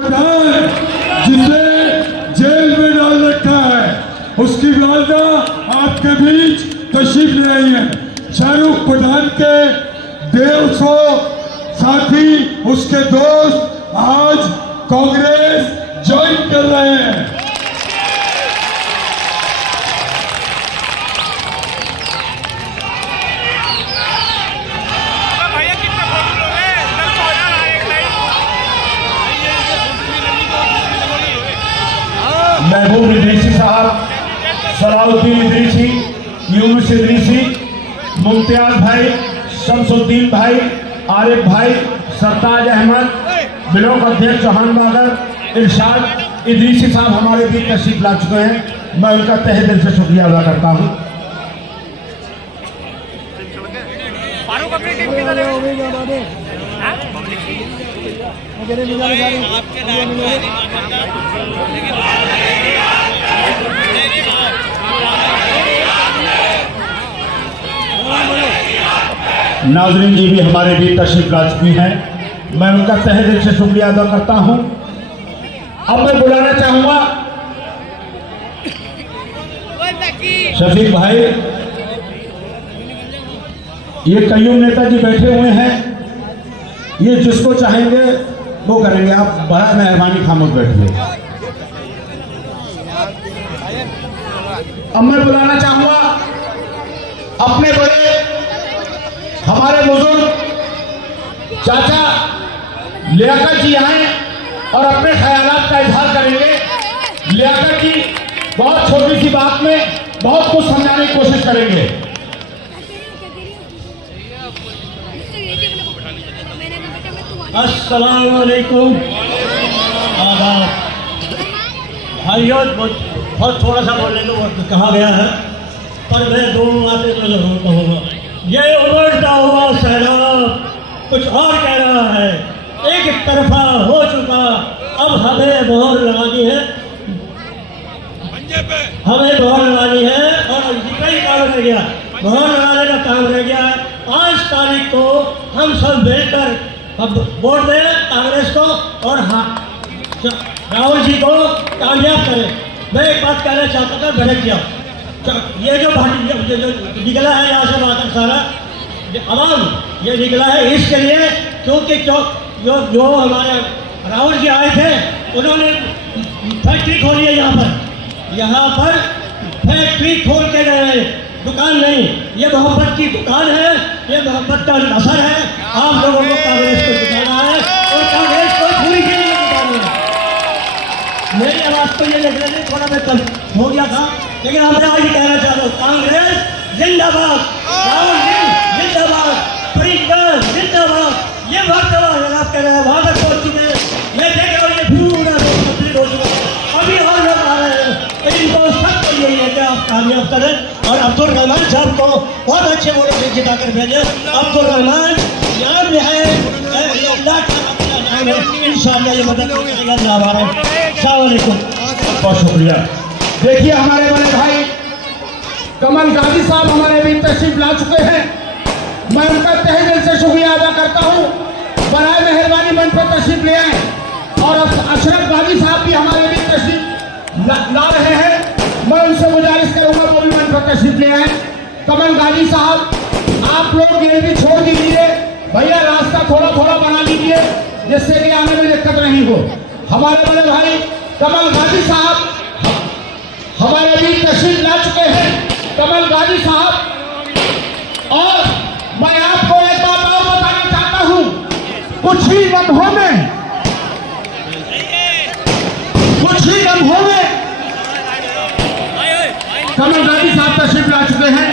जिसे जेल में डाल रखा है उसकी वालदा आपके बीच तशरीफ ले आई है। शाहरुख पठान के 150 साथी उसके दोस्त आज कांग्रेस ज्वाइन कर रहे हैं। महबूब इदरीसी साहब, सलाउद्दीन इदरीसी, यूनुस इदरीसी, मुमताज भाई, शमसुद्दीन भाई, आरिफ भाई, सरताज अहमद, ब्लॉक अध्यक्ष चौहान बादर, इरशाद इदरीसी साहब हमारे बीच तशरीफ ला चुके हैं। मैं उनका तहे दिल से शुक्रिया अदा करता हूँ। नाजरीन जी भी हमारे बीच तशरीफ ला चुकी हैं। मैं उनका तहे दिल से शुक्रिया अदा करता हूं। अब मैं बुलाना चाहूंगा शफीक भाई, ये कईयों नेताजी बैठे हुए हैं, ये जिसको चाहेंगे वो करेंगे। आप बड़ा मेहरबानी खामोश बैठिए। अब मैं बुलाना चाहूंगा अपने बड़े हमारे बुजुर्ग चाचा लियाकत जी आए और अपने ख्यालात का इजहार करेंगे। लियाकत जी बहुत छोटी सी बात में बहुत कुछ समझाने की कोशिश करेंगे। अस्सलाम वालेकुम। आदाब भाइयों, बहुत थोड़ा सा बोलने को कहा गया है, पर मैं दो बातें तो जरूर कहूँगा। ये उमड़ता हुआ सैलाब कुछ और कह रहा है, एक तरफा हो चुका, अब हमें मोहर लगानी है, हमें मोहर लगानी है। और कई काम रह गया, मोहर लगाने का काम रह गया है। 5 तारीख को हम सब मिलकर अब वोट दें कांग्रेस को और हाँ राहुल जी को कामयाब करें। मैं एक बात कहना चाहता था, भड़क गया। ये जो निकला है यहाँ से बात सारा अवाम ये निकला है इसके लिए क्योंकि जो हमारे राहुल जी आए थे उन्होंने फैक्ट्री खोली है। यहाँ पर फैक्ट्री खोल के गए, दुकान नहीं। ये मोहब्बत की दुकान है, ये मोहब्बत का असर है। आप लोगों को कांग्रेस को जिताना है और कांग्रेस को पूरी के लिए जिताना है। मेरी आवाज़ तो ये देख रहे थे, थोड़ा मैं कल हो गया था, लेकिन हम आज कहना चाहता हूँ कांग्रेस जिंदाबाद, राहुल जी जिंदाबाद, प्रियंका जिंदाबाद। ये वक्त आप कह रहे हैं वहाँ तक पहुँच चुके हैं, मैं देख रहा हूँ ये पूरा कंप्लीट हो चुका है। अभी और लोग आ रहे हैं, इनको सबको यही है कि आप कामयाब करें और अब्दुल रहमान साहब को बहुत अच्छे वोटों से जिता कर भेजें। अब्दुल रहमान यहाँ भी है, इंशाअल्लाह ये मदद करेगा। बहुत शुक्रिया। देखिए हमारे बड़े भाई कमल गाजी साहब हमारे बीच तशरीफ ला चुके हैं। मैं उनका तहे दिल से शुक्रिया अदा करता हूँ। बराए मेहरबानी मंच पर तशरीफ ले आए और अशरफ गाजी साहब भी हमारे बीच तशरीफ ला रहे हैं। मैं उनसे गुजारिश करूंगा वो भी मंच पर तशरीफ ले आए। कमल गाजी साहब, आप लोग गैलरी छोड़ दीजिए भैया, रास्ता थोड़ा थोड़ा बना लीजिए जिससे कि आने में दिक्कत नहीं हो। हमारे बड़े भाई कमल गाजी साहब हमारे बीच तशरीफ ला चुके हैं। कमल गाजी साहब, और मैं आपको एक बात और बताना चाहता हूं, कुछ ही लम्हों में कमल गाजी साहब तशरीफ ला चुके हैं।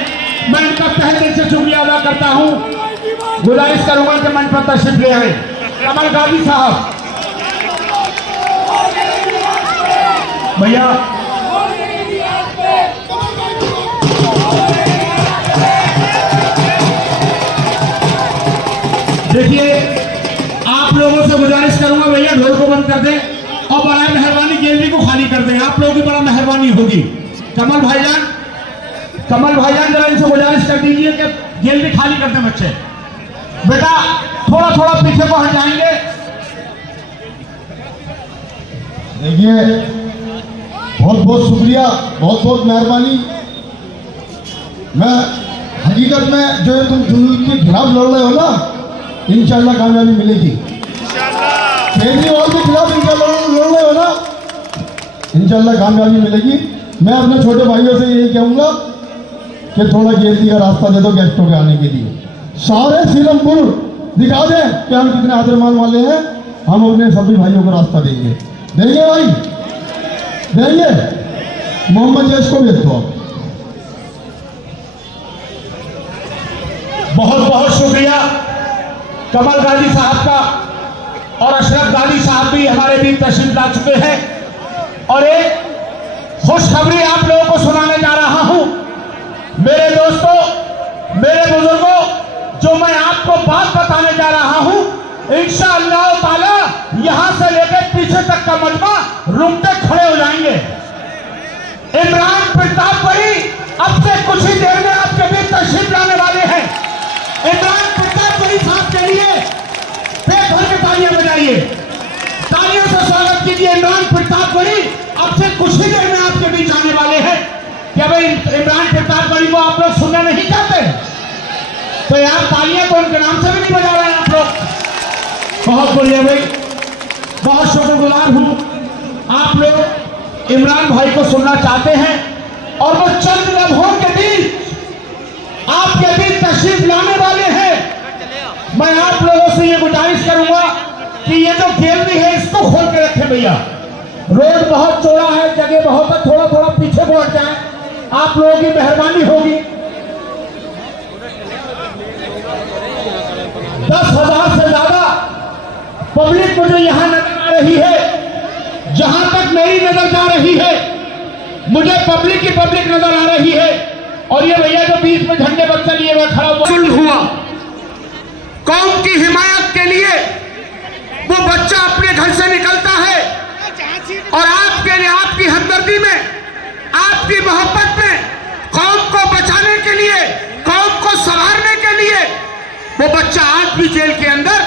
मैं इनका तहे दिल से शुक्रिया अदा करता हूं। गुजारिश करूंगा कि मंच पर तशरीफ ले आए कमल गाजी साहब। भैया देखिए, आप लोगों से गुजारिश करूंगा भैया ढोल को बंद कर दें और बड़ा मेहरबानी गैलरी को खाली कर दें। आप लोगों की बड़ा मेहरबानी होगी। कमल भाईजान जरा इनसे गुजारिश कर दीजिए कि गैलरी खाली कर दें। बच्चे बेटा थोड़ा थोड़ा पीछे को हट जाएंगे। देखिए, बहुत बहुत शुक्रिया, बहुत बहुत मेहरबानी। मैं हकीकत में जो है तुम जुलूस के खिलाफ लड़ रहे हो ना, इंशाल्लाह कामयाबी मिलेगी। केजरीवाल के खिलाफ इंशाल्लाह लड़ रहे हो ना, इंशाल्लाह कामयाबी मिलेगी। मैं अपने छोटे भाइयों से यही कहूँगा कि थोड़ा जेल का रास्ता दे दो गेस्टों के आने के लिए। सारे सीलमपुर दिखा दें कि हम कितने आदरमान वाले हैं। हम अपने सभी भाइयों को रास्ता देंगे, देंगे भाई, देंगे। मोहम्मद जैश को भेज दो आप। बहुत बहुत शुक्रिया कमल गाजी साहब का। और अशरफ गाजी साहब भी हमारे बीच तशरीफ ला चुके हैं। और एक खुशखबरी आप लोगों को सुनाने जा रहा हूं। मेरे दोस्तों, मेरे बुजुर्गों, जो मैं आपको बात बताने जा रहा हूं, इंशाअल्लाह ताला यहां से लेकर पीछे तक का मजमा रुकते खड़े हो जाएंगे। इमरान प्रतापपुरी अब से कुछ ही देर में आपके बीच तशरीफ लाने वाले हैं। इमरान प्रतापपुरी साहब के लिए पेट भर के तालियां बजाइए, तालियों से स्वागत कीजिए। इमरान प्रतापपुरी अब से कुछ ही देर में आपके बीच आने वाले हैं। क्या भाई इमरान प्रतापपुरी को आप लोग सुनना नहीं चाहते? तो यार तालियां तो उनके नाम से भी नहीं बजा रहे हैं आप लोग। बहुत बढ़िया भाई, बहुत शुक्रगुजार हूं। आप लोग इमरान भाई को सुनना चाहते हैं और वो चंद लम्हों के बीच आपके बीच तशरीफ लाने वाले हैं। मैं आप लोगों से ये गुजारिश करूंगा कि ये जो गैलरी है इसको खोल के रखें भैया। रोड बहुत चौड़ा है, जगह बहुत है, थोड़ा थोड़ा पीछे बढ़ जाए, आप लोगों की मेहरबानी होगी। 10,000 से ज्यादा पब्लिक मुझे यहां नजर आ रही है। जहां तक मेरी नजर जा रही है, मुझे पब्लिक की पब्लिक नजर आ रही है। और ये भैया जो बीच में झंडे बच्चा लिए हुआ खड़ा हुआ, कौम की हिमायत के लिए वो बच्चा अपने घर से निकलता है और आपके लिए, आपकी हमदर्दी में, आपकी मोहब्बत में, कौम को बचाने के लिए, कौम को संवारने के लिए वो बच्चा आज भी जेल के अंदर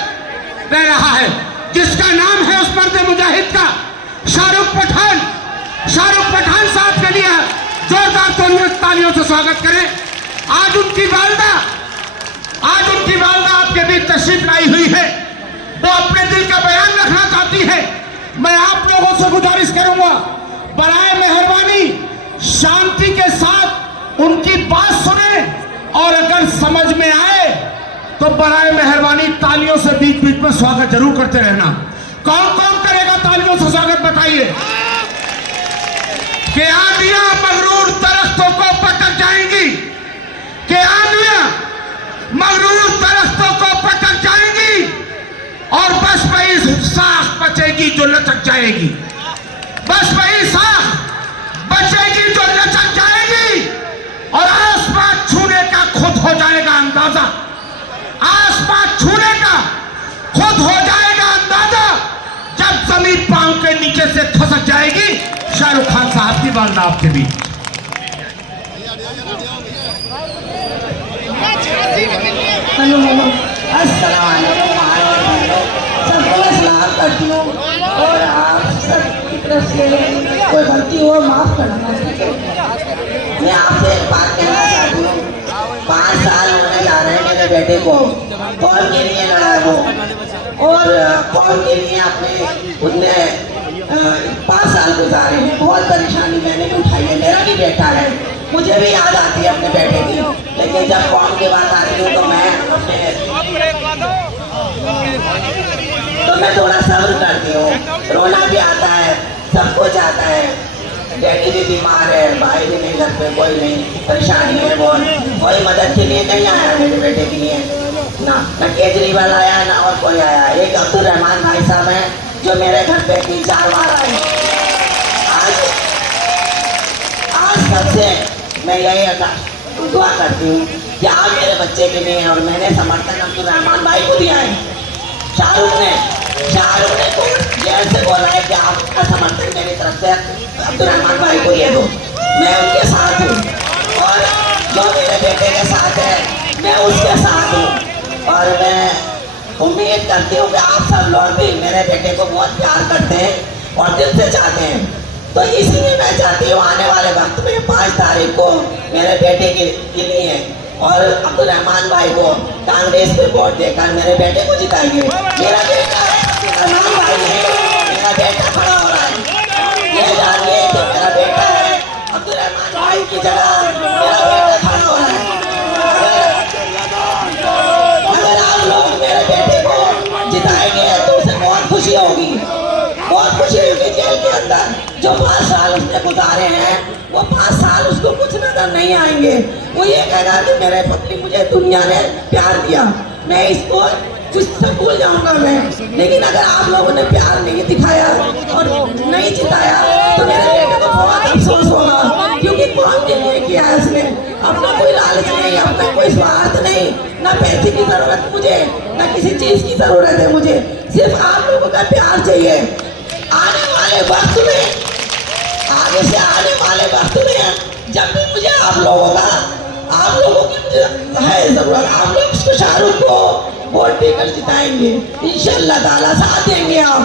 रह रहा है, जिसका नाम है उस मर्द मुजाहिद का शाहरुख पठान। शाहरुख पठान साहब के लिए जोरदार तालियों से स्वागत करें। आज उनकी वालदा आपके बीच तशरीफ लाई हुई है। वो अपने दिल का बयान रखना चाहती है। मैं आप लोगों से गुजारिश करूंगा, बराए मेहरबानी शांति के साथ उनकी बात सुने और अगर समझ में आए तो बराए मेहरबानी तालियों से बीच बीच में स्वागत जरूर करते रहना। कौन कौन करेगा तालियों से स्वागत बताइए। कि आंधियां मगरूर दरख्तों को पटक जाएंगी, कि आंधियां मगरूर दरख्तों को पटक जाएंगी और बस वही साख बचेगी जो लचक जाएगी। बस वही साख बचेगी जो लचक जाएगी और आसमान छूने का खुद हो जाएगा अंदाजा। आसमान छूने का खुद हो जाएगा अंदाजा जब जमीन पांव के नीचे से खसक जाएगी। शाहरुख खान साहब की वालदा आपके बीच। हेलो हेलो, अस्सलाम वालेकुम, सबको सलाम करती हूँ। और आप सबकी तरफ से कोई गलती हो माफ करना। मैं आपसे एक बात कहना चाहती हूँ। 5 साल होने जा रहे हैं मेरे बेटे को, कौन के लिए लड़ा वो, और कौन के लिए आपने उसने 5 साल गुजारे हैं। बहुत परेशानी मैंने भी उठाई है, मेरा भी बेटा है, मुझे भी याद आती है अपने बेटे की। लेकिन जब कौम की बात आती है तो मैं थोड़ा सब्र करती हूँ। रोना भी आता है, सब कुछ आता है। डैडी भी बीमार है, भाई भी नहीं, घर पे कोई नहीं, परेशानी है बहुत। कोई मदद के लिए नहीं आया मेरे बेटे के लिए, ना केजरीवाल आया ना और कोई आया। एक अब्दुल रहमान भाई साहब हैं जो मेरे घर पे 3-4 बार आए। आज कब से मैं यही दुआ करती हूँ कि आप मेरे बच्चे के लिए, और मैंने समर्थन अब्दुल रहमान भाई को दिया है। शाहरुख ने तो जेल से बोला है कि आपका समर्थन मेरी तरफ से अब्दुल रहमान भाई को दे दो। मैं उनके साथ हूँ और जो मेरे बेटे के साथ है मैं उसके साथ हूँ। और मैं उम्मीद करती हूँ कि आप सब लोग भी मेरे बेटे को बहुत प्यार करते हैं। और दिल से चाहते हैं। तो इसलिए मैं चाहती हूँ आने वाले वक्त में 5 तारीख को मेरे बेटे के लिए और अब्दुल रहमान भाई को कांग्रेस पे वोट देकर मेरे बेटे को जिताइए। मेरा बेटा रहमान भाई है, मेरा बेटा खड़ा हो रहा है, ये जानिए कि मेरा बेटा है। अब्दुल रहमान भाई की जगह मेरा बेटा खड़ा हो रहा है। अगर आप लोग मेरे बेटे को जिताएंगे तो उसे बहुत खुशी होगी, बहुत खुशी होगी। जेल के अंदर जो 5 साल उसने गुजारे हैं वो 5 साल उसको कुछ नजर नहीं आएंगे। वो ये कहेगा कि मेरे पत्नी मुझे दुनिया ने प्यार दिया, मैं इसको कुछ से भूल जाऊंगा मैं। लेकिन अगर आप लोगों ने प्यार नहीं दिखाया और नहीं जिताया तो मेरे बेटे को बहुत अफसोस होगा, क्योंकि कौन के लिए किया है उसने। अपना कोई लालच नहीं, अपना कोई स्वार्थ नहीं, ना पैसे की जरूरत मुझे, ना किसी चीज की जरूरत है मुझे, सिर्फ आप लोगों का प्यार चाहिए। आने वाले वक्त में, आगे से आने वाले वक्त में जब भी मुझे आप लोगों की मुझे है जरूरत, आप लोग उसको शाहरुख को वोट देकर जिताएंगे इंशाल्लाह ताला, साथ देंगे आप।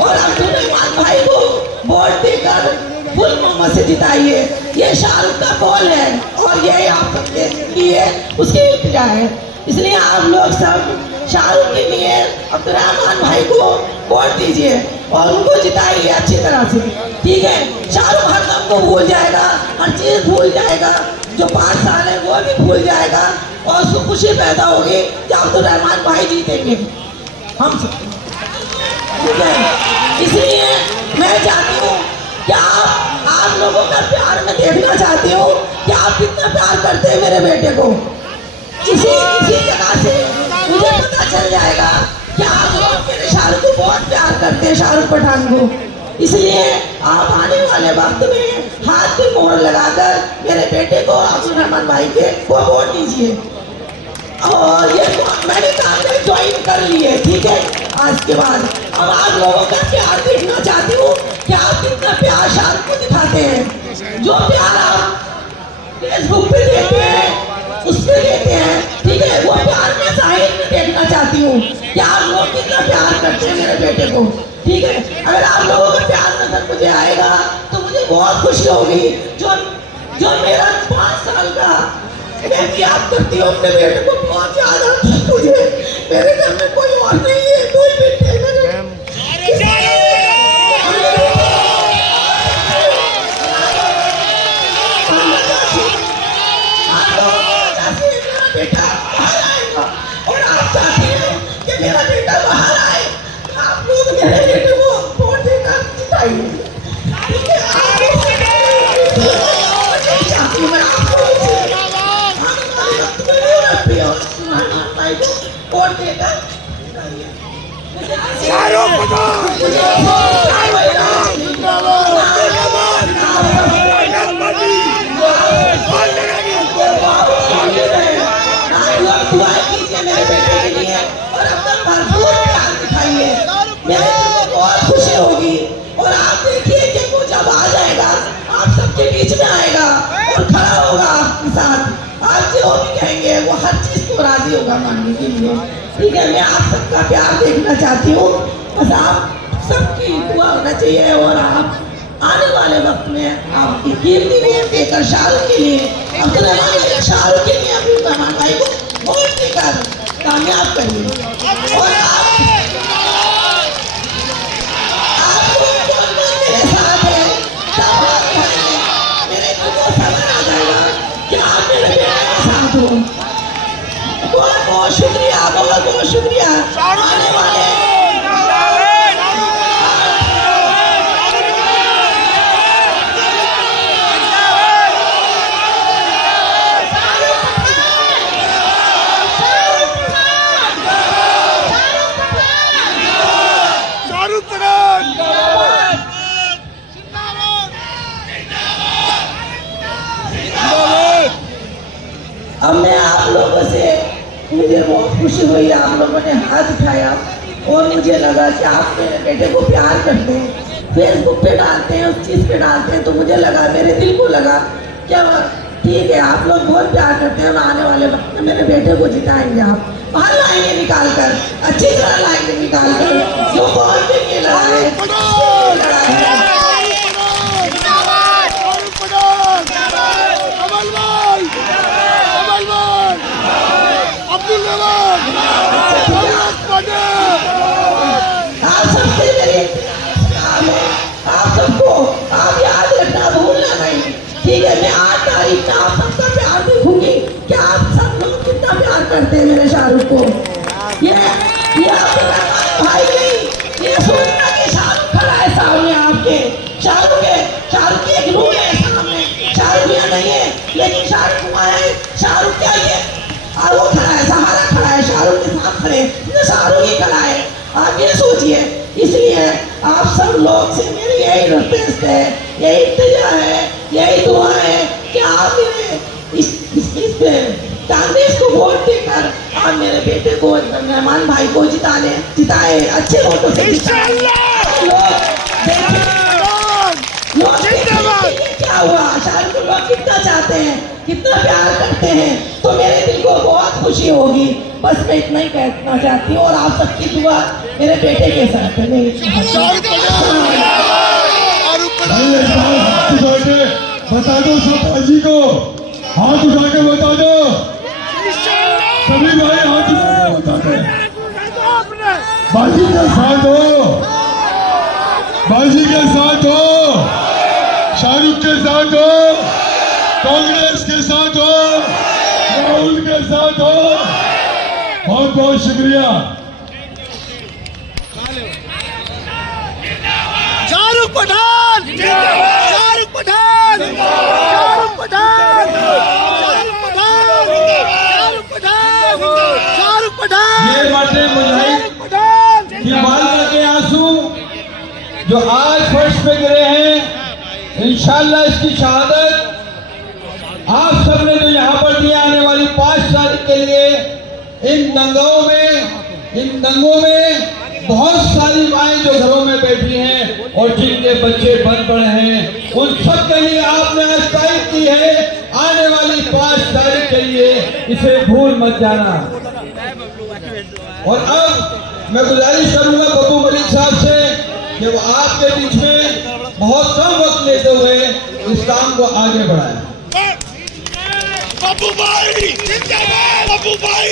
और अब्दुल रहमान भाई को वोट देकर फुल मोहम्मद से जिताइए। ये शाहरुख का कॉल है और ये आप सबके लिए उसकी इल्तिजा है। इसलिए आप लोग सब शाहरुख के लिए अब्दुल रहमान भाई को वोट दीजिए और उनको जिताइए अच्छी तरह से, ठीक है। शाहरुख हर दम को भूल जाएगा, हर चीज भूल जाएगा, जो 5 साल है वो भी भूल जाएगा और उसको खुशी पैदा होगी कि अब्दुल रहमान भाई जीतेंगे हम सब, ठीक है। इसलिए मैं चाहती हूँ कि आप लोगों का प्यार मैं देखना चाहती हूँ कि आप कितना प्यार करते हैं मेरे बेटे को। इसी जगह से मुझे पता चल जाएगा कि आप लोग मेरे शाहरुख को बहुत प्यार करते हैं, शाहरुख पठान को। इसलिए आप आने वाले वक्त में हाथ पे मोहर लगाकर मेरे बेटे को अब्दुल रहमान भाई के को वोट दीजिए। और ये मैंने कांग्रेस ज्वाइन कर ली है, ठीक है। आज के बाद अब आप लोगों का प्यार देखना चाहती हूँ कि आप कितना प्यार शाहरुख को दिखाते हैं। जो प्यार आप फेसबुक पे देते हैं, उस पे देते हैं, ठीक है, वो प्यार मैं जाहिर में देखना चाहती हूँ कि आप लोग कितना प्यार करते हैं मेरे बेटे को, ठीक है। अगर आप लोगों का प्यार नजर मुझे आएगा तो मुझे बहुत खुशी होगी। जो मेरा 5 साल का मैं याद करती हूँ अपने बेटे को बहुत ज्यादा। मुझे मेरे घर में कोई और नहीं है, कोई बेटे बेटा बाहर आएगा और आप चाहते हैं कि मेरा बेटा बाहर आए, आप लोग मेरे बेटे को वोट देकर जिताइए, ठीक है। चाहती हूँ मैं आप लोगों से वोट देकर दुआएं कीजिए मेरे बेटे के लिए और अपना भरपूर प्यार दिखाइए। मेरे दिल को बहुत खुशी होगी। और आप देखिए कि वो जब आ जाएगा आप सबके बीच में आएगा और खड़ा होगा आपके साथ। आप जो भी कहेंगे वो हर चीज को राजी होगा मानने के लिए, ठीक है। मैं आप सबका प्यार देखना चाहती हूँ, बस आप सबकी दुआ होना चाहिए। और आप आने वाले वक्त में आपकी कीमती वोट देकर शाहरुख के लिए, अब्दुल रहमान शाहरुख के लिए अब्दुल रहमान भाई को वोट देकर कामयाब करिए। और आप मेरे साथ हैं, मेरे दिल को समझ आ जाएगा कि आप मेरे साथ हो। बहुत बहुत शुक्रिया, बहुत बहुत शुक्रिया। आने वाले अब मैं आप लोगों से, मुझे बहुत खुशी हुई आप लोगों ने हाथ उठाया और मुझे लगा कि आप मेरे बेटे को प्यार करते हैं, फेसबुक पे डालते हैं, उस चीज़ पे डालते हैं, तो मुझे लगा, मेरे दिल को लगा क्या ठीक है आप लोग बहुत प्यार करते हैं और आने वाले वक्त में मेरे बेटे को जिताएंगे। आप बाहर लाएंगे निकाल कर, अच्छी तरह लाएंगे निकाल कर, जो बहुत लड़ा है शाहरुख की एक रूह है सामने। शाहरुख यहाँ नहीं है लेकिन शाहरुख वहाँ है। शाहरुख क्या ये और वो खड़ा है, सहारा खड़ा है, शाहरुख के साथ खड़े, शाहरुख ही खड़ा है। आप ये सोचिए, इसलिए आप सब लोग से मेरी यही रिक्वेस्ट है, यही इल्तिजा है, यही दुआ है कि आप मेरे इस कांग्रेस को वोट देकर आप मेरे बेटे को, रहमान भाई को जिताए, अच्छे वोटों से जिताए। लोग क्या हुआ, शाहरुख को लोग कितना चाहते हैं, कितना प्यार करते हैं, तो मेरे दिल को बहुत खुशी होगी। बस मैं इतना ही कहना चाहती हूँ और आप सबकी दुआ मेरे बेटे के साथ है। बता दो सब भाजी को, हाथ उठा के बता दो, सभी भाई हाथ उठा के बता दो, बाजी के साथ हो, बाजी के साथ हो, शाहरुख के साथ हो, कांग्रेस के साथ हो, राहुल के साथ हो। बहुत बहुत शुक्रिया। शाहरुख पठान शाहरुख पठान शाहरुख पठान शाहरुख पठान शाहरुख पठान ये बातें मुजाहिद की वालिदा के आंसू जो आज फर्श पे गिरे हैं, इंशाअल्लाह इसकी शहादत आप सबने जो यहाँ पर दी आने वाली 5 तारीख के लिए इन दंगों में बहुत सारी माएं जो घरों में बैठी हैं और जिनके बच्चे बन पड़े हैं, उन सब के लिए आपने आज तारीख की है आने वाली 5 तारीख के लिए, इसे भूल मत जाना। और अब मैं गुजारिश करूंगा बब्बू मलिक साहब से कि वो आपके बीच में बहुत कम वक्त लेते हुए इस काम को आगे बढ़ाएं। बब्बू भाई जिंदाबाद, बब्बू भाई,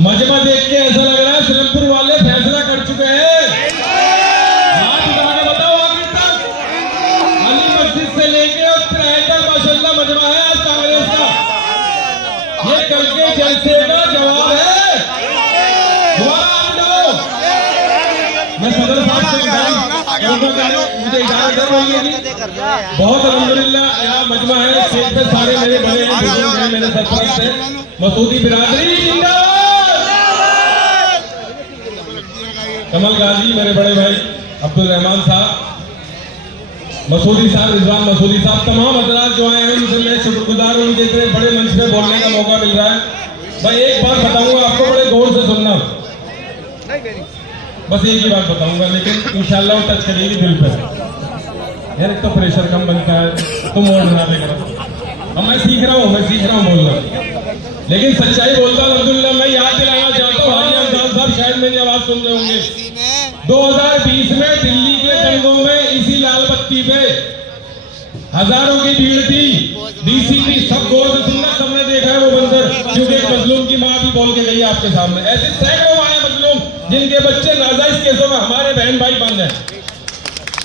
मजमा देख के ऐसा लग रहा है सिरमपुर वाले फैसला कर चुके हैं। हाथ उठा के बताओ आखिर तक अली मस्जिद से लेके और तक माशाल्लाह मजमा है आज कांग्रेस का। ये कल के जलसे का जवाब है। मैं सदर साहब से मुझे इजाजत होगी। बहुत अल्हम्दुलिल्लाह यहाँ मजमा है, स्टेज पे सारे मेरे बड़े हैं, मेरे सरपंच है, मसूदी बिरादरी जिंदाबाद, कमल गाजी मेरे बड़े भाई अब्दुल रहमान साहब, मसूदी साहब, रिजवान मसूदी साहब, तमाम हजरात जो आए हैं उनसे मैं शुक्रगुजार हूँ, उनके इतने बड़े मंच पे बोलने का मौका मिल रहा है। भाई एक बात बताऊंगा आपको, बड़े गौर से सुनना, बस एक ही बात बताऊंगा, लेकिन इंशाल्लाह वो टच करेगी दिल पे। यार एक तो प्रेशर कम बनता है, तुम और बना देगा। अब मैं सीख रहा हूँ बोलना, लेकिन सच्चाई बोलता हूँ। अल्हम्दुलिल्लाह मैं याद दिलाना चाहता हूँ, हाजी अफजाल साहब शायद मेरी आवाज सुन रहे होंगे, 2020 में दिल्ली के जंगलों में इसी लाल बत्ती पे हजारों की भीड़ थी। डीसीपी सब गौर से सुनना, सबने देखा है वो मंजर, क्योंकि एक मजलूम की माँ भी बोल के गई आपके सामने। ऐसे सैकड़ों आए मजलूम जिनके बच्चे नाजायज केसों में हमारे बहन भाई बंद हैं।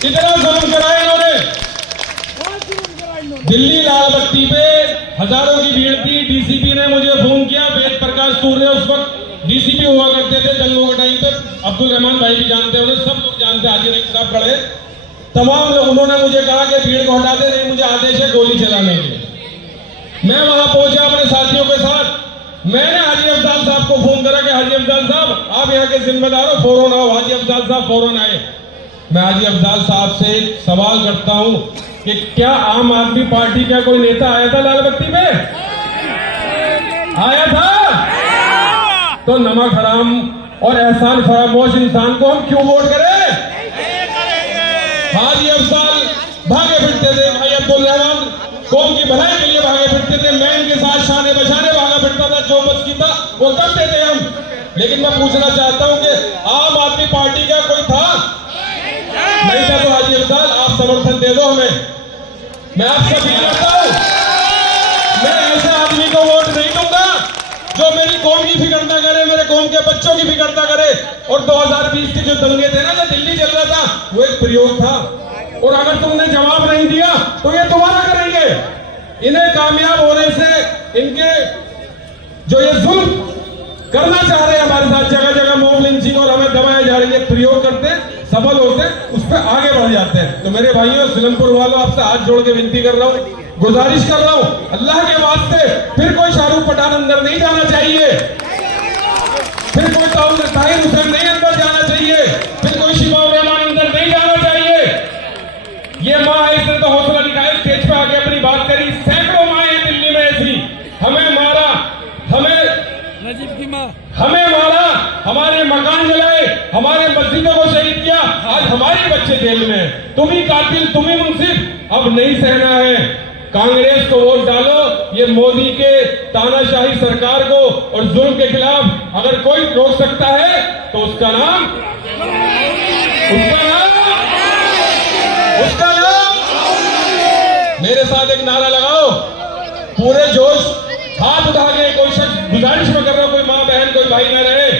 इतना जुल्म कराया इन्होंने। दिल्ली लाल बत्ती पे हजारों की भीड़ थी। डीसीपी ने मुझे फोन किया, वेद प्रकाश सूर्य उस वक्त डीसीपी हुआ करते थे जंगलों के टाइम तक, अब्दुल रहमान भाई भी जानते हैं, सब लोग जानते हैं, हाजी साहब खड़े, तमाम लोग। उन्होंने मुझे कहा कि भीड़ को हटा दे, नहीं मुझे आदेश है गोली चलाने के। मैं वहां पहुंचा अपने साथियों के साथ। मैंने हाजी अफजाल साहब को फोन करा कि हाजी अफजाल साहब आप यहाँ के जिम्मेदार हो, फौरन आओ। हाजी अफजाल साहब फौरन आए। मैं हाजी अफजाल साहब से सवाल करता हूँ कि क्या आम आदमी पार्टी का कोई नेता आया था लाल बत्ती पे? आया था? तो नमक हराम और एहसान फरामोश इंसान को हम क्यों वोट करें? हाजी अफजाल भागे फिरते थे, भाई अब्दुल रहमान कौम की भलाई के लिए भागे फिरते थे, मैं इनके साथ शाने बशाने भागा फिरता था, जो बस की था वो करते थे हम। लेकिन मैं पूछना चाहता हूं कि आम आदमी पार्टी का कोई था? नहीं था। तो हाजी अफजाल आप समर्थन दे दो हमें। मैं आपसे अपील करता हूं, मैं ऐसे आदमी को वोट नहीं दूंगा जो मेरी कौम की फिक्र ना करे, मेरे कौम के बच्चों की फिक्र ना करे। और 2020 के जो दंगे थे ना, जो दिल्ली चल रहा था, वो एक प्रयोग था। और अगर तुमने जवाब नहीं दिया तो ये दोबारा करेंगे। इन्हें कामयाब होने से, इनके जो ये जुल्म करना चाह रहे हैं हमारे साथ, जगह जगह मॉब लिंचिंग और हमें दबाया प्रयोग करते हैं, सफल होते हैं, उस पर आगे बढ़ जाते हैं। तो मेरे भाइयों, सिलमपुर वालों, आपसे हाथ जोड़ के विनती कर रहा हूँ, गुजारिश कर रहा हूँ, अल्लाह के वास्ते फिर कोई शाहरुख पठान अंदर नहीं जाना चाहिए, फिर कोई ताहिर हुसैन नहीं अंदर जाना चाहिए, फिर कोई शिमाउर रहमान अंदर नहीं जाना चाहिए। ये माँ है, इसने तो हौसला दिखाया, स्टेज पे आके अपनी बात करी। सैकड़ों माँ हैं दिल्ली में ऐसी, हमें मारा, हमें मारा, हमारे मकान जलाए, हमारे मस्जिदों को शहीद किया, आज हमारे बच्चे जेल में। तुम ही कातिल, तुम ही मुंसिफ, अब नहीं सहना है। कांग्रेस को वोट डालो। ये मोदी के तानाशाही सरकार को और जुल्म के खिलाफ अगर कोई रोक सकता है तो उसका नाम मेरे साथ एक नारा लगाओ, पूरे जोश, हाथ उठा के। कोई शख्स, गुजारिश में कर रहा हूं, कोई माँ बहन, कोई भाई ना रहे।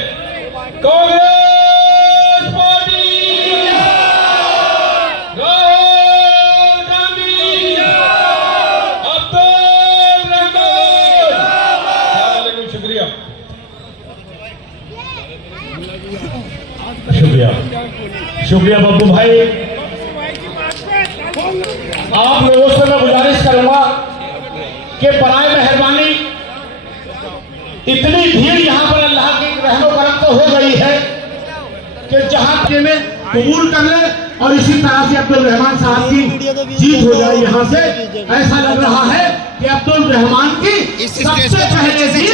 कांग्रेस पार्टी, राहुल गांधी, अब्दुल रहमान। शुक्रिया, शुक्रिया, शुक्रिया बब्बू भाई। आप लोगों से मैं गुजारिश करूंगा कि बराए मेहरबानी, इतनी भीड़ यहाँ पर अल्लाह की रहमो करम तो हो गई है कि जहाँ के में कबूल कर ले और इसी तरह से अब्दुल रहमान साहब की जीत हो जाए। यहाँ से ऐसा लग रहा है कि अब्दुल रहमान की सबसे पहले जीत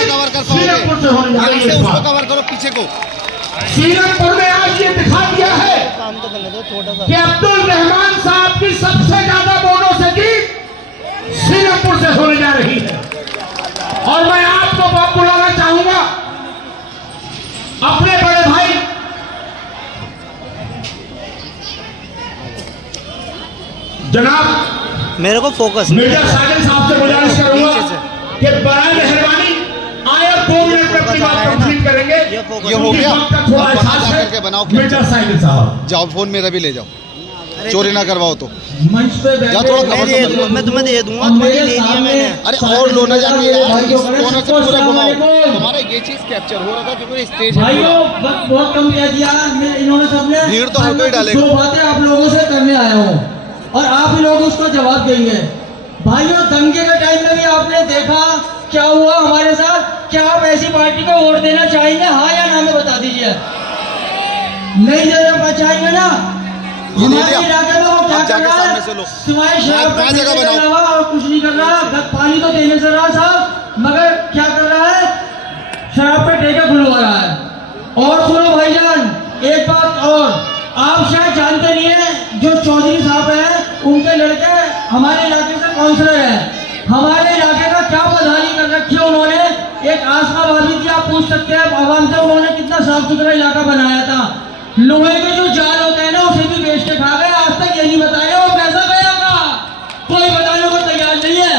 सीरमपुर से होने जा रही है। उसको कवर करो, पीछे को। सीरमपुर में आज ये दिखा दिया है कि अब्दुल रहमान साहब की सबसे ज्यादा वोटों से जीत सीरमपुर से होने जा रही है। और मैं आपको बात बुलाना चाहूंगा, अपने बड़े भाई जनाब मेरे को फोकस मिर्जा साजिद साहब से गुजारिश करूंगा कि बराए मेहरबानी आए 2 मिनट में अपनी बात कंप्लीट करेंगे। ये हो गया, थोड़ा आप एहसास जा है। करके बनाओ। मिर्जा साजिद साहब, जाओ, फोन मेरा भी ले जाओ, चोरी ना करवाओ तो। मंच पे जा, थोड़ा कवर करो। मैं तुम्हें दे दूंगा, तुम्हें ले लिया मैंने। अरे और लो ना जाके यार, इस कोने से पूरा घुमाओ। हमारा ये चीज कैप्चर हो रहा था क्योंकि स्टेज है भाइयों, पूरा। वक्त बहुत कम कह दिया इन्होंने सबने। भीड़ तो हर कोई डालेगा। दो बातें आप लोगों से करने आया हूँ और आप ही लोग उसका जवाब देंगे। भाइयों, दंगे के टाइम में भी आपने देखा क्या हुआ हमारे साथ। क्या आप ऐसी पार्टी को वोट देना चाहेंगे, हाँ या ना में बता दीजिए। नहीं देना चाहेंगे ना। ये ले हमारे लिया, इलाके में वो क्या आप कर जाके रहा सामने से है, लो। सिवाय शराब कहाँ जगह के बनाओ? अलावा और कुछ नहीं कर रहा। पानी तो देने से रहा साहब, मगर क्या कर रहा है, शराब पे ठेका खुलवा रहा है। और सुनो भाईजान, एक बात और, आप शायद जानते नहीं है, जो चौधरी साहब हैं उनके लड़के हमारे इलाके से काउंसलर हैं। हमारे इलाके का क्या बदहाली कर रखी है उन्होंने। एक आसमा भाभी थी, आप पूछ सकते हैं आवाम से, उन्होंने कितना साफ सुथरा इलाका बनाया था। लोहे के जो जाल होते हैं ना, उसे भी बेच के खा गए। आज तक ये नहीं बताया वो पैसा गया था, कोई बताने को तैयार नहीं है।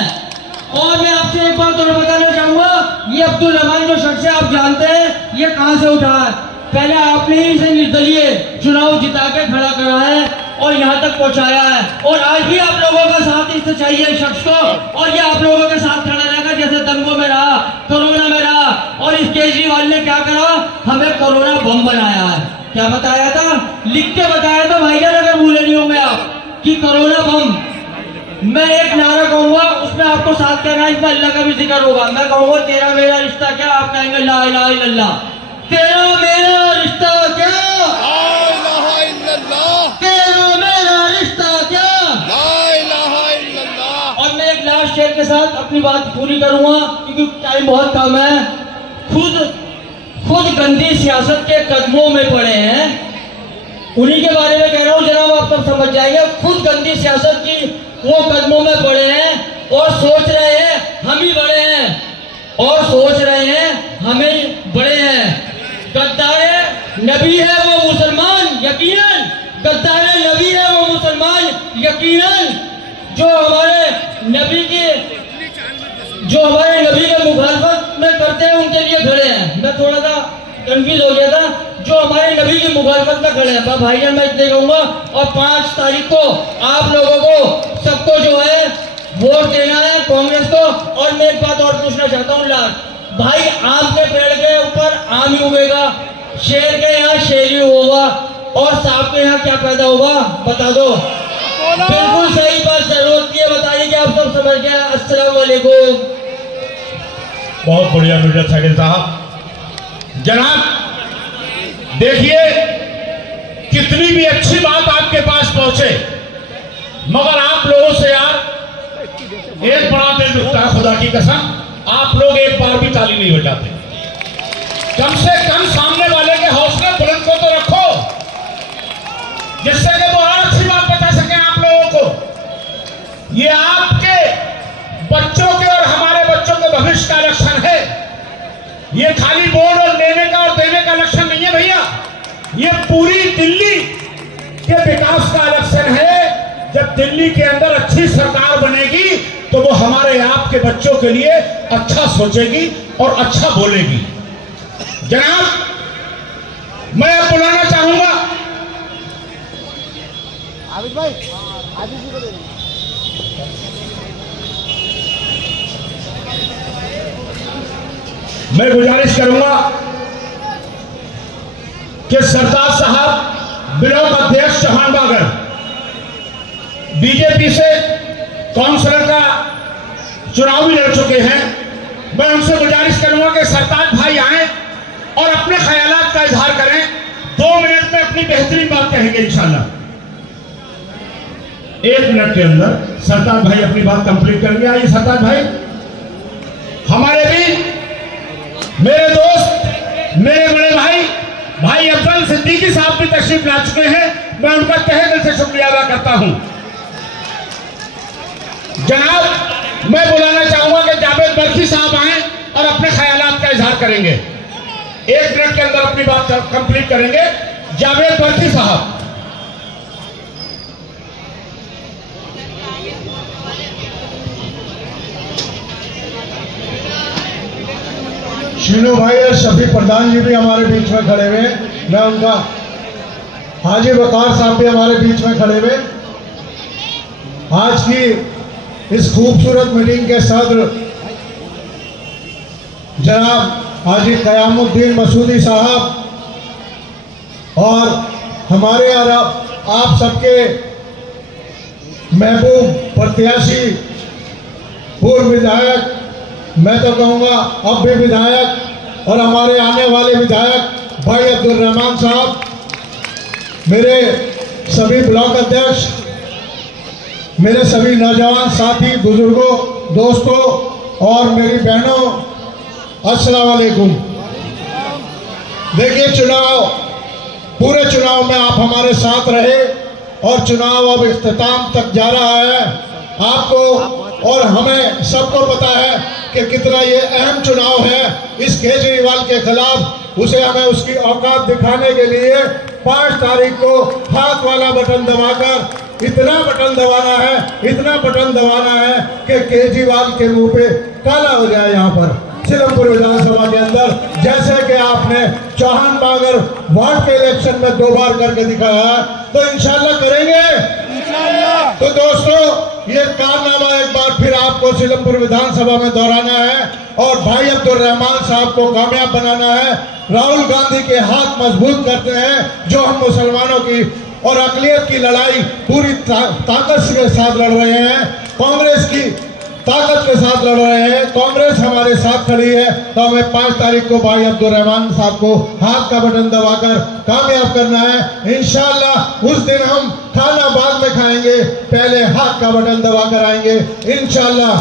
और मैं आपसे एक बात और बताना चाहूंगा, ये अब्दुल रहमान जो शख्स है आप जानते हैं ये कहां से उठा है। पहले आपने ही इसे निर्दलीय चुनाव जिता के खड़ा करा है और यहाँ तक पहुंचाया है, और आज भी आप लोगों का साथ इससे चाहिए शख्स को, और ये आप लोगों के साथ खड़ा रहेगा जैसे दंगों में रहा, कोरोना में रहा। और इस केजरीवाल ने क्या करा, हमें कोरोना बम बनाया है। क्या बताया था, लिख के बताया था भाईजान, अगर भूले नहीं होंगे आप, कि कोरोना बम। मैं एक नारा कहूंगा, उसमें आपको साथ कहना है, इसमें अल्लाह का भी जिक्र होगा। मैं कहूंगा तेरा मेरा रिश्ता क्या, आप कहेंगे ला इलाहा इल्लल्लाह। तेरा मेरा रिश्ता क्या, ला इलाहा इल्लल्लाह, तेरा मेरा रिश्ता क्या। ला इलाहा इल्लल्लाह। और मैं एक लास्ट शेर के साथ अपनी बात पूरी करूंगा क्योंकि टाइम बहुत कम है। खुद गंदी सियासत के कदमों में पड़े हैं, उन्हीं के बारे में कह रहा हूं जनाब, आप सब समझ जाएंगे। खुद गंदी सियासत की वो कदमों में पड़े हैं और सोच रहे हैं हम ही बड़े हैं, और सोच रहे हैं हमें बड़े हैं। गद्दार नबी है वो मुसलमान यकीनन, गद्दार नबी है वो मुसलमान यकीनन। जो हमारे नबी के मुखालफत में करते हैं उनके लिए खड़े हैं। मैं थोड़ा सा कंफ्यूज हो गया था, जो हमारे नबी की मुखालफत में खड़े हैं। भाईजान मैं इतने कहूंगा, और 5 तारीख को आप लोगों को सबको जो है वोट देना है कांग्रेस को। और मैं एक बात और पूछना चाहता हूँ लास्ट भाई, आम के पेड़ के ऊपर आम ही उगेगा, शेर के यहाँ शेर ही होगा। और साहब के यहाँ क्या पैदा होगा बता दो। बिल्कुल सही बात जरूरत है, बताइए कि आप सब समझ गए। अस्सलाम वालेकुम। बहुत बढ़िया मीडिया साकिब साहब। जनाब देखिए, कितनी भी अच्छी बात आपके पास पहुंचे, मगर आप लोगों से यार एक बड़ा दिल दुखता है, खुदा की कसम। आप लोग एक बार भी ताली नहीं बजाते। कम से कम सामने वाले के हौसले बुलंद को तो रखो, जिससे कि वो और अच्छी बात बता सके आप लोगों को। ये आपके बच्चों के और हमारे बच्चों के भविष्य का लक्षण है। ये खाली बोर्ड और लेने का और देने का लक्षण नहीं है भैया, ये पूरी दिल्ली के विकास का लक्षण है। जब दिल्ली के अंदर अच्छी सरकार बनेगी तो वो हमारे आपके बच्चों के लिए अच्छा सोचेगी और अच्छा बोलेगी। जनाब, मैं अब बुलाना चाहूंगा मैं गुजारिश करूंगा कि सरदार साहब ब्लॉक अध्यक्ष चौहान बागर बीजेपी से काउंसिलर का चुनाव भी लड़ चुके हैं। मैं उनसे गुजारिश करूंगा कि सरताज भाई आए और अपने ख्यालात का इजहार करें। 2 मिनट में अपनी बेहतरीन बात कहेंगे इंशाल्लाह। 1 मिनट के अंदर सरताज भाई अपनी बात कंप्लीट करेंगे। आइए सरताज भाई। हमारे भी मेरे दोस्त, मेरे बड़े भाई अफजल सिद्दीकी साहब भी तशरीफ ला चुके हैं। मैं उनका तहे दिल से शुक्रिया अदा करता हूं। जनाब, मैं बुलाना चाहूंगा कि जावेद बरकी साहब आए और अपने ख्यालात का इजहार करेंगे। 1 मिनट के अंदर अपनी बात कंप्लीट करेंगे। जावेद बरकी साहब। शीनू भाई और शफी प्रधान जी भी हमारे बीच में खड़े हुए हैं। मैं उनका, हाजी वकार साहब भी हमारे बीच में खड़े हुए। आज की इस खूबसूरत मीटिंग के सदर जनाब हाजी कयामुद्दीन मसूदी साहब और हमारे और आप सबके महबूब प्रत्याशी पूर्व विधायक, मैं तो कहूँगा अब भी विधायक, और हमारे आने वाले विधायक भाई अब्दुल रहमान साहब, मेरे सभी ब्लॉक अध्यक्ष, मेरे सभी नौजवान साथी, बुजुर्गों, दोस्तों और मेरी बहनों, अस्सलाम वालेकुम। देखिए, पूरे चुनाव में आप हमारे साथ रहे और चुनाव अब इख्तिताम तक जा रहा है। आपको और हमें सबको पता है कि कितना ये अहम चुनाव है। इस केजरीवाल के खिलाफ उसे हमें उसकी औकात दिखाने के लिए 5 तारीख को हाथ वाला बटन दबाकर इतना बटन दबाना है कि केजरीवाल के मुंह पे काला हो जाए। यहाँ पर सिलमपुर विधानसभा के अंदर, जैसे कि आपने चौहान बागर वार्ड के इलेक्शन में 2 बार करके दिखाया है, तो इंशाल्लाह करेंगे। तो दोस्तों, ये कारनामा एक बार फिर आपको सिलमपुर विधानसभा में दोहराना है और भाई अब्दुल रहमान साहब को कामयाब बनाना है। राहुल गांधी के हाथ मजबूत करते हैं, जो हम मुसलमानों की और अकलियत की लड़ाई पूरी ताकत के साथ लड़ रहे हैं, कांग्रेस की ताकत के साथ लड़ रहे हैं। कांग्रेस हमारे साथ खड़ी है, तो हमें 5 तारीख को भाई अब्दुल रहमान साहब को हाथ का बटन दबाकर कामयाब करना है। इंशाल्लाह उस दिन हम खाना बाद में खाएंगे, पहले हाथ का बटन दबाकर आएंगे इंशाल्लाह।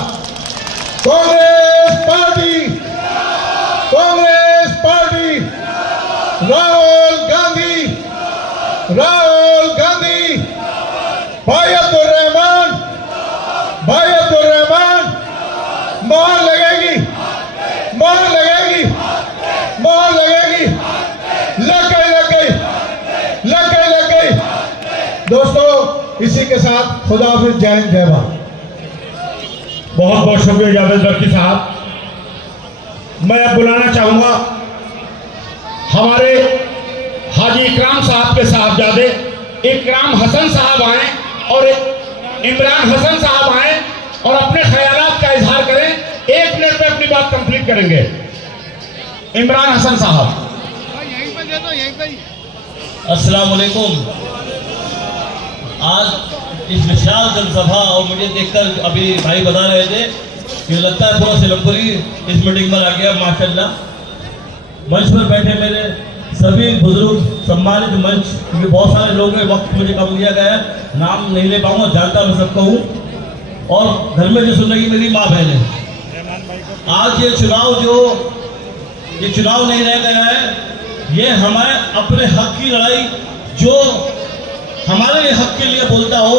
कांग्रेस पार्टी, कांग्रेस पार्टी, राहुल गांधी, राहुल गांधी, भाई अब्दुल रहमान, भाई अब्दुल रहमान, मोहर लगेगी, मोहर लगेगी, मोहर लगेगी, लग गई, लग गई, लग गई, लग गई। दोस्तों, इसी के साथ खुदा हाफिज, जय हिंद, जय भारत। बहुत बहुत शुक्रिया जावेद बरकी साहब। मैं अब बुलाना चाहूंगा हमारे हाजी इकराम साहब के साहबजादे इकराम हसन साहब आए और इमरान हसन साहब आए और अपने ख्यालात का इजहार करें। 1 मिनट में अपनी बात कंप्लीट करेंगे। इमरान हसन साहब। अस्सलाम वालेकुम। आज इस विशाल जनसभा और मुझे देखकर अभी भाई बता रहे थे कि लगता है पूरा सिलमपुरी इस मीटिंग में आ गया माशाल्लाह। मंच पर बैठे मेरे सभी बुजुर्ग सम्मानित मंच, क्योंकि बहुत सारे लोग हैं, वक्त मुझे कम दिया गया है, नाम नहीं ले पाऊंगा, जानता मैं सबको हूँ। और घर में जो सुन रही मेरी माँ बहनें, आज ये चुनाव नहीं रह गया है, ये हमारे अपने हक की लड़ाई, जो हमारे लिए हक के लिए बोलता हो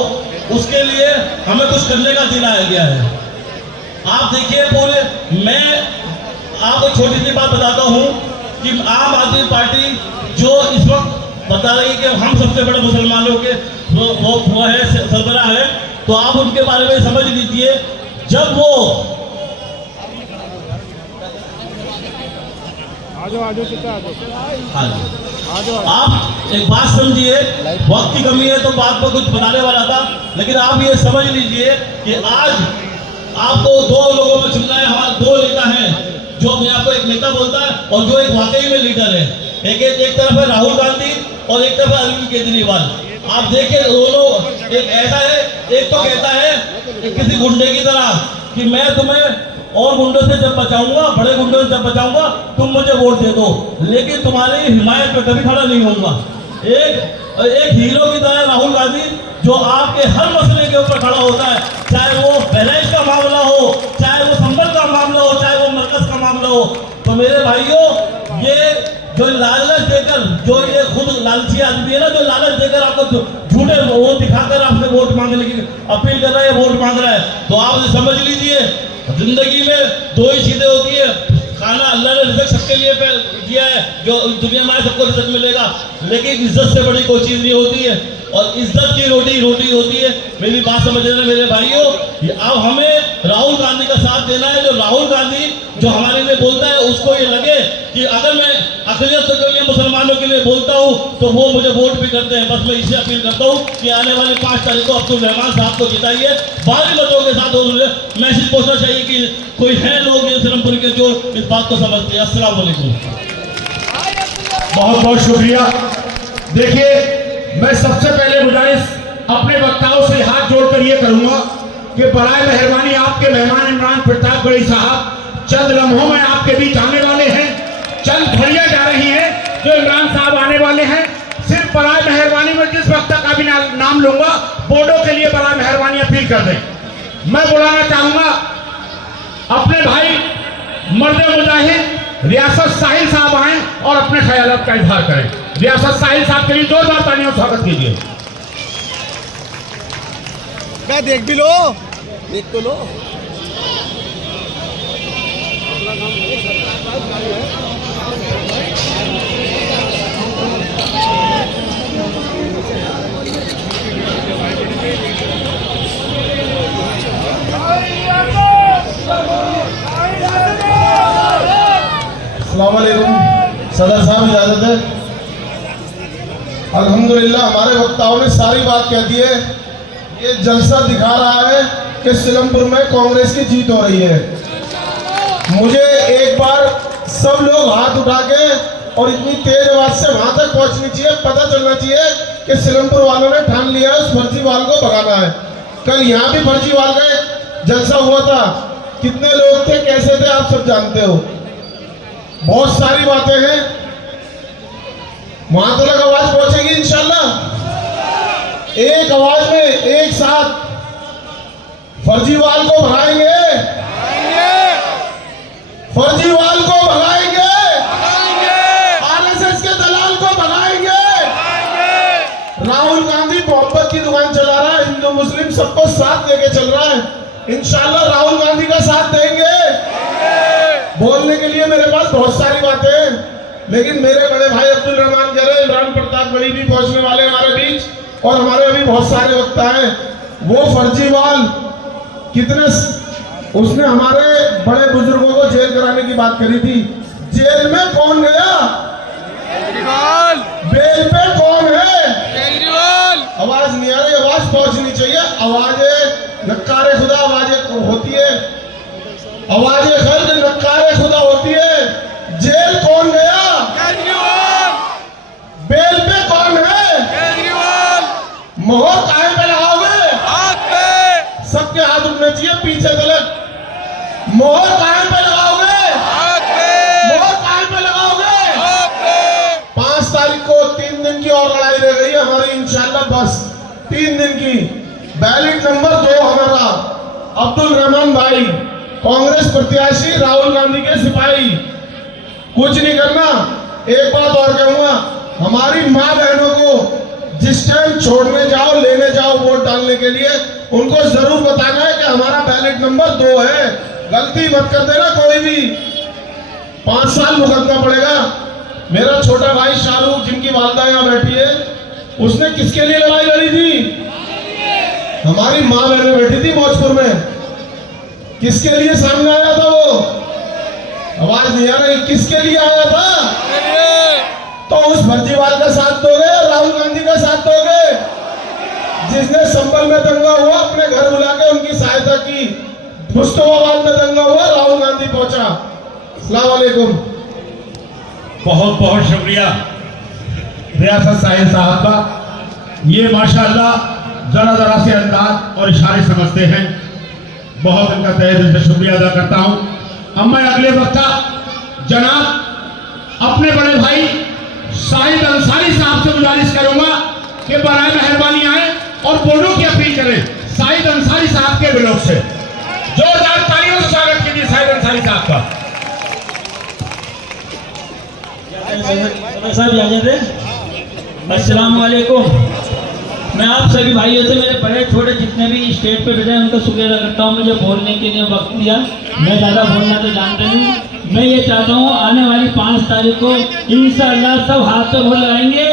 उसके लिए हमें कुछ करने का दिन आ गया है। आप देखिए मैं आपको छोटी सी बात बताता हूँ कि आम आदमी पार्टी जो इस वक्त बता रही है कि हम सबसे बड़े मुसलमानों के वो है सरबराह है, तो आप उनके बारे में समझ लीजिए। जब वो आप एक बात समझिए, वक्त की कमी है तो बात पर कुछ बताने वाला था, लेकिन आप ये समझ लीजिए कि आज आपको दो लोगों में चुनना है। हमारे दो नेता हैं, जो अपने आप को एक नेता बोलता है और जो एक वाकई में लीडर है। एक तरफ है राहुल गांधी और एक तरफ है अरविंद केजरीवाल। आप देखिए दोनों एक ऐसा है, एक तो कहता है किसी गुंडे की तरह कि मैं तुम्हें और गुंडों से जब बचाऊंगा, बड़े गुंडों से जब बचाऊंगा, तुम मुझे वोट दे दो, लेकिन तुम्हारी हिमायत में कभी खड़ा नहीं होऊंगा। एक हीरो की तरह राहुल गांधी, जो आपके हर मसले के ऊपर खड़ा होता है, चाहे वो बहरेज का मामला हो, चाहे वो संबल का मामला हो, चाहे वो मरकज का मामला हो। तो मेरे भाइयों, ये जो लालच देकर, जो ये खुद लालची आदमी है ना, जो लालच देकर आपको झूठे वो दिखाकर आपसे वोट मांगने की अपील कर रहा है, वोट मांग रहा है, तो आप समझ लीजिए जिंदगी में दो ही चीजें होती है। खाना अल्लाह ने रिज़्क़ सबके लिए दिया है, जो दुनिया में सबको रिज़्क़ मिलेगा, लेकिन इज्जत से बड़ी कोई चीज नहीं होती है, और इज्जत की रोटी रोटी होती है। मेरी बात समझ रहे मेरे भाइयों, अब हमें राहुल गांधी का साथ देना है। जो राहुल गांधी जो हमारे लिए बोलता है, उसको ये लगे कि अगर मैं अक़लियत के लिए, मुसलमानों के लिए बोलता हूँ तो वो मुझे वोट भी करते हैं। बस मैं इसे अपील करता हूँ कि आने वाले 5 तारीख को अब्दुल रहमान साहब को जिताइए, भारी मतों के साथ। मैसेज पहुँचना चाहिए कि कोई है लोग सिलमपुर के जो इस बात को समझते हैं। अस्सलाम वालेकुम। बहुत बहुत शुक्रिया। देखिए, मैं सबसे पहले गुजारिश अपने वक्ताओं से हाथ जोड़कर ये करूंगा कि बराए मेहरबानी आपके मेहमान इमरान प्रतापगढ़ी साहब चंद लम्हों में आपके बीच आने वाले हैं। चंद घड़ियां जा रही हैं जो इमरान साहब आने वाले हैं। सिर्फ बराए मेहरबानी में जिस वक्त का भी नाम लूंगा, बोर्डों के लिए बराए मेहरबानी अपील कर दें। मैं बुलाना चाहूंगा अपने भाई मर्द मुजाहिद रियासत साहिल साहब आए और अपने ख्यालात का इजहार करें। रियासत साहिल साहब के लिए जोरदार तालियों से स्वागत कीजिए। मैं देख भी लो, देख तो लो। अस्सलाम वालेकुम। सदर साहब इजाजत है। अल्हम्दुलिल्लाह हमारे वक्ताओं ने सारी बात कह दी है। ये जलसा दिखा रहा है कि सिलमपुर में कांग्रेस की जीत हो रही है। मुझे एक बार सब लोग हाथ उठा के और इतनी तेज आवाज से वहां तक पहुंचनी चाहिए, पता चलना चाहिए कि सिलमपुर वालों ने ठान लिया उस फर्जीवाल को भगाना है। कल यहाँ भी फर्जीवाल का जलसा हुआ था, कितने लोग थे, कैसे थे, आप सब जानते हो। बहुत सारी बातें हैं, वहां तक आवाज पहुंचेगी इंशाल्लाह। एक आवाज में एक साथ फर्जीवाल को भगाएंगे, फर्जीवाल को भगाएंगे, आरएसएस के दलाल को भगाएंगे। राहुल गांधी मोहब्बत की दुकान चला रहा है, हिंदू मुस्लिम सबको साथ लेके चल रहा है। इंशाल्लाह राहुल गांधी का साथ देंगे। बोलने के लिए मेरे पास बहुत सारी बातें हैं, लेकिन मेरे बड़े भाई अब्दुल रहमान कह रहे हैं, इमरान प्रतापगढ़ी भी पहुंचने वाले हमारे बीच, और हमारे अभी बहुत सारे वक्ता हैं। वो फर्जीवाल कितने, उसने हमारे बड़े बुजुर्गों को जेल कराने की बात करी थी। जेल में कौन गया? बेल पे कौन है? आवाज नहीं आ रही, आवाज पहुंचनी चाहिए। आवाजें नक्कारे खुदा आवाजें होती है, आवाजें खर्च नक्कारे खुदा होती है। जेल कौन गया? बेल पे कौन है? मोहर काहे पे लगाओगे? सबके हाथ उठने चाहिए, पीछे गलत। मोहर काहे पे लगाओगे? मोहर काहे पे लगाओगे? 5 तारीख को 3 दिन की और लड़ाई रह गई है हमारी, इंशाल्लाह बस 3 दिन की। बैलेट नंबर 2 हमारा अब्दुल रहमान भाई, कांग्रेस प्रत्याशी, राहुल गांधी के सिपाही। कुछ नहीं करना। एक बात और कहूंगा, हमारी माँ बहनों को जिस टाइम छोड़ने जाओ, लेने जाओ वोट डालने के लिए, उनको जरूर बताना है कि हमारा बैलेट नंबर 2 है। गलती मत कर देना कोई भी, 5 साल भुगतना पड़ेगा। मेरा छोटा भाई शाहरुख, जिनकी वालदा यहाँ बैठी है, उसने किसके लिए लड़ाई लड़ी थी? हमारी माँ बहनें बैठी थी मौजपुर में, किसके लिए सामने आया था वो? आवाज नहीं आ रही, किसके लिए आया था? तो उस फर्जीवाल का साथ दोगे, राहुल गांधी का साथ दोगे? जिसने संभल में दंगा हुआ अपने घर बुला के उनकी सहायता की, मुस्तफाबाद में दंगा हुआ राहुल गांधी पहुंचा। अस्सलाम वालेकुम। बहुत बहुत शुक्रिया रियासत साहिब साहब का। ये माशाअल्लाह जरा जरा से अंदाज और इशारे समझते हैं। बहुत इनका तहे दिल से शुक्रिया अदा करता हूं। अब मैं अगले वक्ता जनाब अपने बड़े भाई शाहिद अंसारी साहब से गुजारिश करूंगा कि बराए मेहरबानी आए और बोर्डों की अपील करें शाहिद अंसारी साहब के ब्लॉक से। जोरदार तालियों से स्वागत कीजिए शाहिद अंसारी साहब का। साहब अस्सलाम वालेकुम। मैं आप सभी भाइयों से, मेरे बड़े छोटे जितने भी स्टेज पे बैठे हैं, उनका शुक्रिया अदा करता हूँ मुझे बोलने के लिए वक्त दिया। मैं ज़्यादा बोलना तो जानता नहीं। मैं ये चाहता हूँ आने वाली 5 तारीख को इंशाअल्लाह सब हाथ पे वोट लगाएंगे।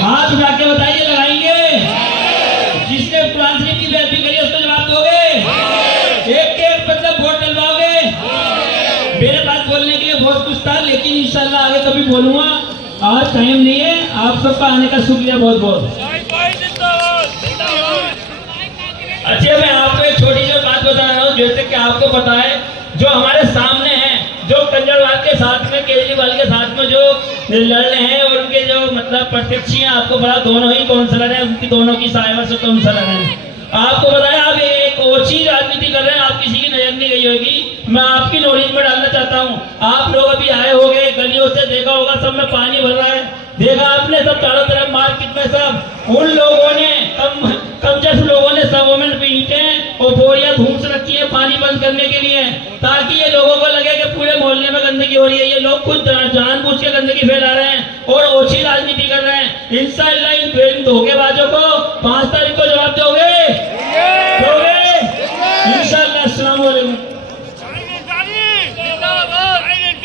हाथ उठा के बताइए, लगाएंगे? जिसने कुरान शरीफ की बेइज्जती करी उसको जवाब दोगे? एक मतलब वोट डलवाओगे? मेरे पास बोलने के लिए बहुत कुछ था, लेकिन इंशाअल्लाह आगे कभी बोलूंगा। आज टाइम नहीं है। आप सबका आने का शुक्रिया बहुत बहुत। अच्छा, मैं आपको एक छोटी सी बात बता रहा हूँ। जैसे कि आपको पता है, जो हमारे सामने हैं, जो कंजरवाल के साथ में, केजरीवाल के साथ में जो लड़ रहे हैं, और उनके जो मतलब प्रत्यक्षी हैं, आपको पता दोनों ही काउंसलर हैं, उनकी दोनों की साइबर से काउंसलर हैं। आपको पता है, आप एक ओछी राजनीति कर रहे हैं, आप किसी की नजर नहीं गई होगी। मैं आपकी नॉलेज में डालना चाहता हूँ। आप लोग अभी आए होंगे, गलियों से देखा होगा, सब में पानी भर रहा है, देखा आपने सब चारों तरफ मार्केट में। सब उन लोगों ने कमजोर लोगों ने सब में ईंटें और बोरियां धूस रखी है पानी बंद करने के लिए, ताकि ये लोगों को लगे कि पूरे मोहल्ले में गंदगी हो रही है। ये लोग खुद जानबूझ के गंदगी फैला रहे हैं और ओछी राजनीति कर रहे हैं। इंशाअल्लाह इन धोखेबाजों को 5 तारीख को जवाब दोगे? इंशाअल्लाह। अस्सलाम वालेकुम।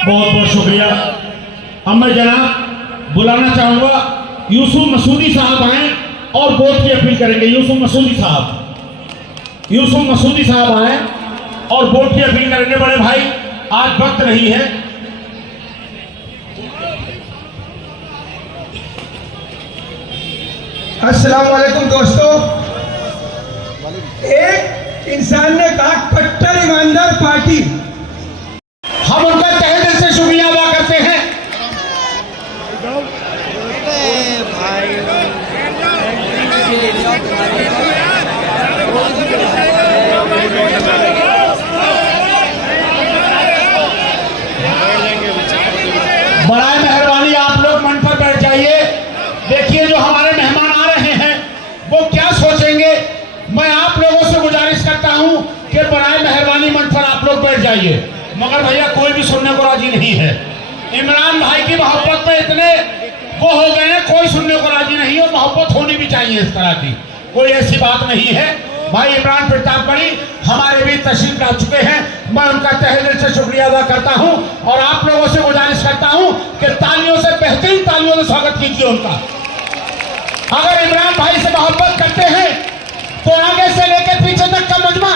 बहुत बहुत शुक्रिया। अब मैं जनाब बुलाना चाहूंगा यूसुफ मसूदी साहब आए और वोट की अपील करेंगे। यूसुफ मसूदी साहब आए और वोट की अपील करेंगे। बड़े भाई, आज वक्त नहीं है। अस्सलाम वालेकुम दोस्तों। एक इंसान ने कहा कट्टर ईमानदार पार्टी। हम उनका तहे दिल से शुक्रिया अदा करते हैं। बड़ाई मेहरबानी आप लोग मंच पर बैठ जाइए। देखिए जो हमारे मेहमान आ रहे हैं वो क्या सोचेंगे। मैं आप लोगों से गुजारिश करता हूं कि बड़ाई मेहरबानी मंच पर आप लोग बैठ जाइए। मगर भैया कोई भी सुनने को राजी नहीं है। इमरान भाई की मोहब्बत में इतने वो हो गए हैं, कोई सुनने को राजी नहीं है। मोहब्बत होनी भी चाहिए इस तरह की, कोई ऐसी बात नहीं है। भाई इमरान प्रतापगढ़ी हमारे भी तशरीफ ला चुके हैं। मैं उनका तहे दिल से शुक्रिया अदा करता हूं और आप लोगों से गुजारिश करता हूं कि तालियों से, बेहतरीन तालियों से स्वागत कीजिए उनका। अगर इमरान भाई से मोहब्बत करते हैं तो आगे से लेकर पीछे तक का मजमा।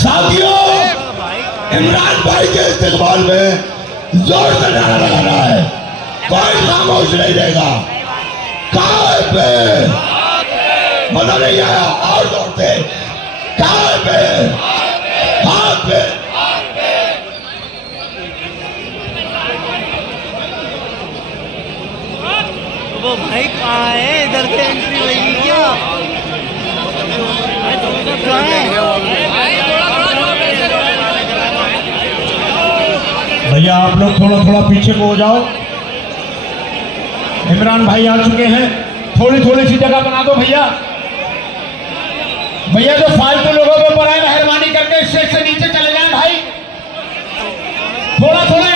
साथियों, इमरान भाई के इस्तेमाल में जोर से नारा लगा रहा है, कोई खामोश नहीं रहेगा। कहाँ पे मजा नहीं आया? और जोर से कहाँ पे? हाथ पे। वो भाई कहाँ है? इधर से एंट्री होगी क्या? कहाँ है? भैया आप लोग थोड़ा थोड़ा पीछे को हो जाओ। इमरान भाई आ चुके हैं, थोड़ी थोड़ी सी जगह बना दो भैया। भैया जो फालतू लोगों के ऊपर आए मेहरबानी करके स्टेज से नीचे चले जाएं भाई। थोड़ा थोड़ा